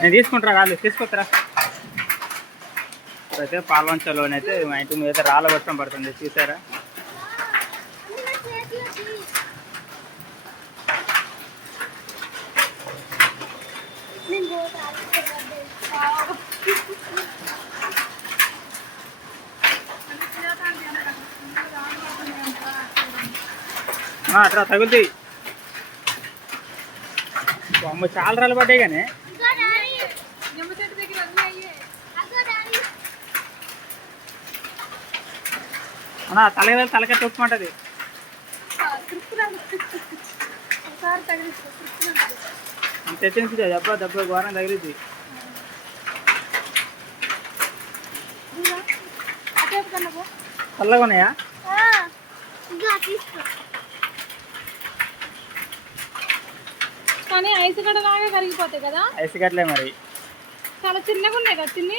నేను తీసుకుంటారా కాదు తీసుకొస్తారా. అయితే పాల్వంచలోనైతే మా ఇంటి మీద రాళ్ళ వర్షం పడుతుంది చూసారా. అట్లా తగులుతాయి. అమ్మ చాలా రాళ్ళు పడ్డాయి కానీ అన్నా తలకే తొక్కుమంటది. తెచ్చింది దెబ్బ ఘోరం తగిలింది. చల్లగా ఉన్నాయా? కానీ ఐస్ గడ్డ లాగా కరిగిపోతాయి కదా. ఐస్ గడ్డలే మరి చాలా చిన్నగా ఉన్నాయి కదా చిన్ని.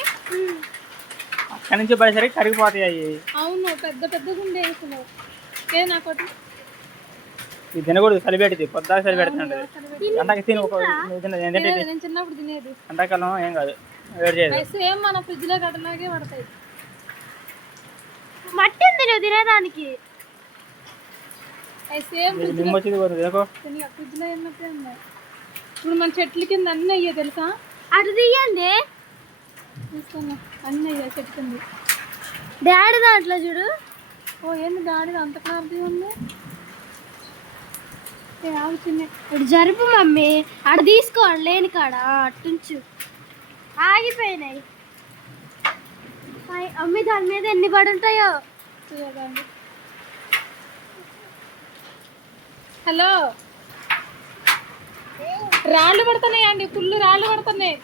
అక్కడి నుంచి పడేసరికి కరిగిపోతాయి అవి. అవును పెద్ద పెద్దగా ఉండే ఏది నాకోటి. ఇది తినకూడదు, చలి పెడుతుంది. పొద్దుగా చలి పెడుతుంది. ఎండకి తిని నేను చిన్నప్పుడు తినేది. ఎండాకాలం ఏం కాదు, వేడి చేయదు. సేమ్ మన ఫ్రిడ్జ్ లో గడ్డలాగే పడతాయి. మట్టి ఉంది నువ్వు తినేదానికి. సేమ్ ఫ్రిడ్జ్ లో ఎన్నట్టే ఉన్నాయి. ఇప్పుడు మన చెట్ల కింద అన్నీ అయ్యే తెలుసా. అటు తీయండి చూస్తున్నా అన్నీ అయ్యా చెట్టు కింద. డాడీ దాంట్లో చూడు. ఓ ఏంది డాడీ అంత క్లారిటీ ఉంది. చిన్న ఇటు జరుపు మమ్మీ. అటు తీసుకోండి లేని కాడ అట్టుంచు. ఆగిపోయినాయి అమ్మి. దాని మీద ఎన్ని పడి ఉంటాయో చూడండి. హలో రాళ్ళు పడుతున్నాయి అండి, ఫుల్ రాళ్ళు పడుతున్నాయి.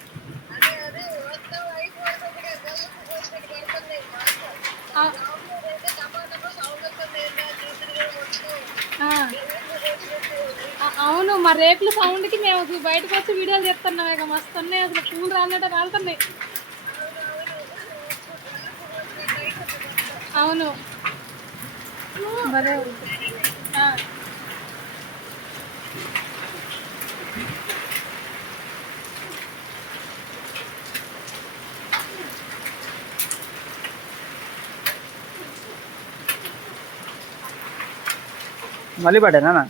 అవును మా రేకుల సౌండ్కి మేము బయటకు వచ్చి వీడియోలు చేస్తున్నాం. ఇక మస్తు ఉన్నాయి అసలు, పూలు రాన్నట్టు రాలుతున్నాయి. అవును బరే మళ్ళీ పడ్డానా?